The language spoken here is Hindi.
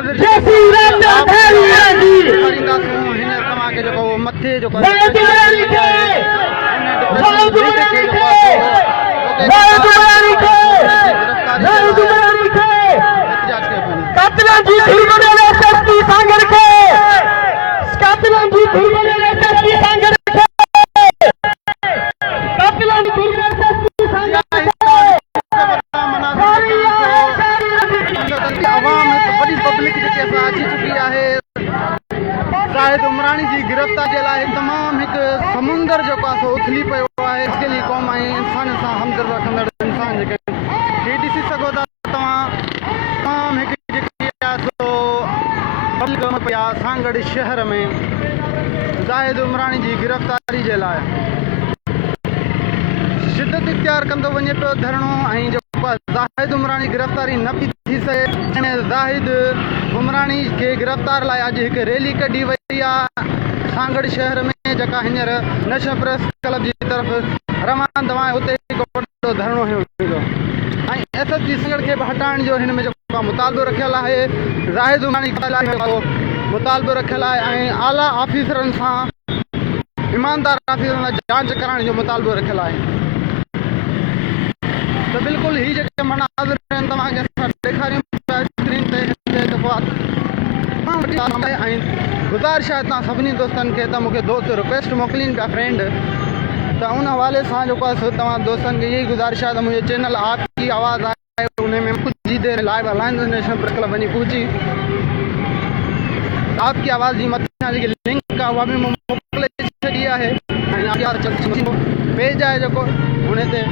मनाज़िर तव्हांखे जेको मथे जेको ज़ाहिद उमरानी जी गिरफ़्तारी जे लाइ तमामु हिकु समुंदर जेको आहे सो उथली पियो आहे। अकेली क़ौम ऐं इंसान सां हमदर्द रखंदड़ इंसान जेके ही ॾिसी सघो था तव्हां तमामु हिकु जेकी आहे सो बलगम पई आहे सांगड़ शहर में ज़ाहिद उमरानी जी गिरफ़्तारी जे लाइ शिदत इख्तियार कंदो वञे पियो धरणो ऐं जेको आहे ज़ाहिद उमरानी गिरफ़्तारी न पई थी सघे। ज़ाहिद उमरानी खे गिरफ़्तार लाइ अॼु हिकु रैली कढी वई आहे सांगड़ शहर में जेका हींअर नेशनल प्रेस क्लब जी तरफ़ रवाना आहे। हुते हिकु वॾो धरणो हुयो ऐं SSP सांगड़ खे हटाइण जो हिन में जेको आहे मुतालबो रखियलु आहे। ज़ाहिद उमरानी मुतालबो रखियलु आहे ऐं आला ऑफिसरनि सां ईमानदार ऑफिसरनि सां जांच कराइण जो मुतालबो रखियलु आहे। त बिल्कुलु ही जेके मनाज़िर आहिनि तव्हांखे असां ॾेखारियूं पिया स्क्रीन ते ऐं गुज़ारिश आहे तव्हां सभिनी दोस्तनि खे त मूंखे दोस्त रिक्वेस्ट मोकिलीनि पिया फ्रेंड त उन हवाले सां जेको आहे सो तव्हां दोस्तनि खे इहा ई गुज़ारिश आहे त मुंहिंजो चैनल आपकी आवाज़ आहे उन में कुझु जी देरि लाइव हलाईंदो नेशनल प्रेस क्लब वञी पहुची आपकी आवाज़ जी मथां जेकी लिंक आहे उहा बि मोकिले छॾी आहे ऐं पेज आहे जेको उन ते